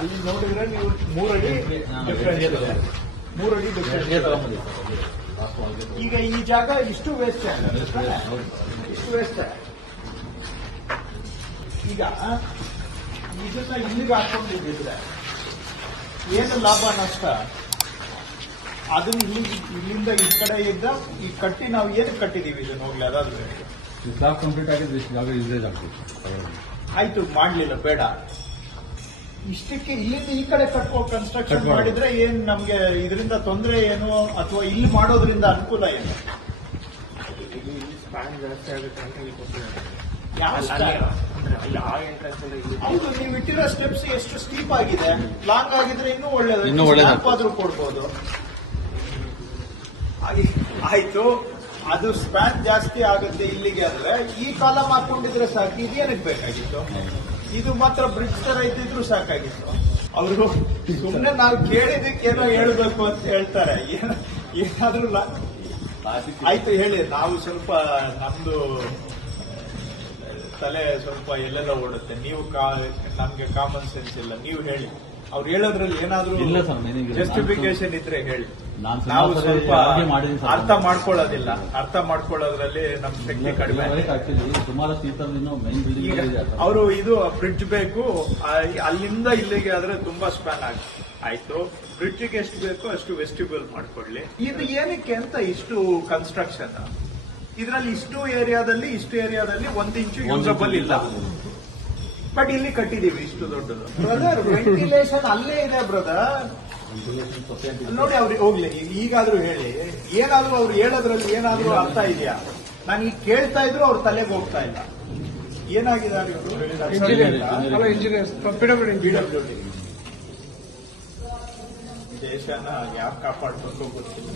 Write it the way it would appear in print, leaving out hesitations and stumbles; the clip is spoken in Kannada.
ಅಲ್ಲಿ ನೋಡಿದ್ರೆ ನೀವು 3 ಅಡಿ ಡಿಫ್ರೆನ್ಸ್ ಇದೆ. 3 ಅಡಿ ಡಿಫ್ರೆನ್ಸ್. ಈಗ ಈ ಜಾಗ ಇಷ್ಟು ವೇಸ್ಟ್ ಇಷ್ಟು ವೇಸ್ಟ್. ಈಗ ಇದನ್ನ ಇಲ್ಲಿಗೆ ಹಾಕೊಂಡಿದ್ರೆ ಏನು ಲಾಭ ನಷ್ಟ? ಅದನ್ನ ಇಲ್ಲಿಂದ ಈ ಕಡೆ ಇದ್ದ ಈ ಕಟ್ಟಿ ನಾವು ಏನಕ್ಕೆ ಕಟ್ಟಿದೀವಿ ಇದನ್ನ ಹೋಗ್ಲಿ ಅದಾದ್ರೆ ಕಂಪ್ಲೀಟ್ ಆಗಿದ್ರೆ ಜಾಗ ಯೂಸೇಜ್ ಆಗ್ತದೆ. ಆಯ್ತು, ಮಾಡ್ಲಿಲ್ಲ, ಬೇಡ. ಇಷ್ಟಕ್ಕೆ ಇಲ್ಲಿಂದ ಈ ಕಡೆ ಕನ್ಸ್ಟ್ರಕ್ಷನ್ ಮಾಡಿದ್ರೆ ಏನ್ ನಮ್ಗೆ ಇದರಿಂದ ತೊಂದರೆ ಏನು, ಅಥವಾ ಇಲ್ಲಿ ಮಾಡೋದ್ರಿಂದ ಅನುಕೂಲ ಏನು? ಹೌದು, ನೀವು ಇಟ್ಟಿರೋ ಸ್ಟೆಪ್ಸ್ ಎಷ್ಟು ಸ್ಟೀಪ್ ಆಗಿದೆ. ಲಾಂಗ್ ಆಗಿದ್ರೆ ಇನ್ನೂ ಒಳ್ಳೇದು ಕೊಡ್ಬೋದು. ಆಯ್ತು, ಅದು ಸ್ಪ್ಯಾನ್ ಜಾಸ್ತಿ ಆಗುತ್ತೆ ಇಲ್ಲಿಗೆ ಆದ್ರೆ ಈ ಕಾಲಮ್ ಹಾಕೊಂಡಿದ್ರೆ ಸಾಕು. ಇದೇನಕ್ಕೆ ಬೇಕಾಗಿತ್ತು? ಇದು ಮಾತ್ರ ಬ್ರಿಡ್ಜ್ ತರ ಇದ್ದಿದ್ರು ಸಾಕಾಗಿತ್ತು. ಅವರು ಸುಮ್ಮನೆ ನಾವು ಕೇಳಿದಕ್ಕೆ ಏನೋ ಹೇಳ್ಬೇಕು ಅಂತ ಹೇಳ್ತಾರೆ. ಏನಾದ್ರೂ ಆಯ್ತು ಹೇಳಿ. ನಾವು ಸ್ವಲ್ಪ ನಮ್ದು ತಲೆ ಸ್ವಲ್ಪ ಎಲ್ಲೆಲ್ಲ ಓಡುತ್ತೆ. ನೀವು ನಮ್ಗೆ ಕಾಮನ್ ಸೆನ್ಸ್ ಇಲ್ಲ. ನೀವು ಹೇಳಿ, ಅವ್ರು ಹೇಳೋದ್ರಲ್ಲಿ ಏನಾದ್ರೂ ಜಸ್ಟಿಫಿಕೇಶನ್ ಇದ್ರೆ ಹೇಳಿ. ನಾವು ಸ್ವಲ್ಪ ಅರ್ಥ ಮಾಡ್ಕೊಳ್ಳೋದಿಲ್ಲ. ಅರ್ಥ ಮಾಡ್ಕೊಳ್ಳೋದ್ರಲ್ಲಿ ನಮ್ ಶಕ್ತಿ ಕಡಿಮೆ. ಅವರು ಇದು ಬ್ರಿಡ್ಜ್ ಬೇಕು, ಅಲ್ಲಿಂದ ಇಲ್ಲಿಗೆ ಆದ್ರೆ ತುಂಬಾ ಸ್ಪ್ಯಾನ್ ಆಯ್ತು. ಬ್ರಿಡ್ಜ್ಗೆ ಎಷ್ಟು ಬೇಕೋ ಅಷ್ಟು ವೆಸ್ಟಿಬ್ಯೂಲ್ ಮಾಡ್ಕೊಳ್ಳಿ. ಇದು ಏನಕ್ಕೆ ಅಂತ ಇಷ್ಟು ಕನ್ಸ್ಟ್ರಕ್ಷನ್? ಇದರಲ್ಲಿ ಇಷ್ಟು ಏರಿಯಾದಲ್ಲಿ 1 ಇಂಚು ಯೂಸಬಲ್ ಇಲ್ಲ. ಬಟ್ ಇಲ್ಲಿ ಕಟ್ಟಿದೀವಿ ಇಷ್ಟು ದೊಡ್ಡದು. ಬ್ರದರ್, ವೆಂಟಿಲೇಷನ್ ಅಲ್ಲೇ ಇದೆ ಬ್ರದರ್. ನೋಡಿ, ಅವ್ರಿಗೆ ಹೋಗ್ಲಿ. ಈಗಾದ್ರೂ ಹೇಳಿ, ಏನಾದ್ರೂ ಅವ್ರು ಹೇಳೋದ್ರಲ್ಲಿ ಏನಾದ್ರೂ ಅರ್ಥ ಇದೆಯಾ? ನಾನು ಈಗ ಕೇಳ್ತಾ ಇದ್ರು ಅವ್ರ ತಲೆಗೆ ಹೋಗ್ತಾ ಇಲ್ಲ. ಏನಾಗಿದ್ದಾರೆ ಇಂಜಿನಿಯರ್ಸ್, ದೇಶನ ಯಾಕೆ ಕಾಪಾಡ್ಬೇಕು ಗೊತ್ತಿಲ್ಲ.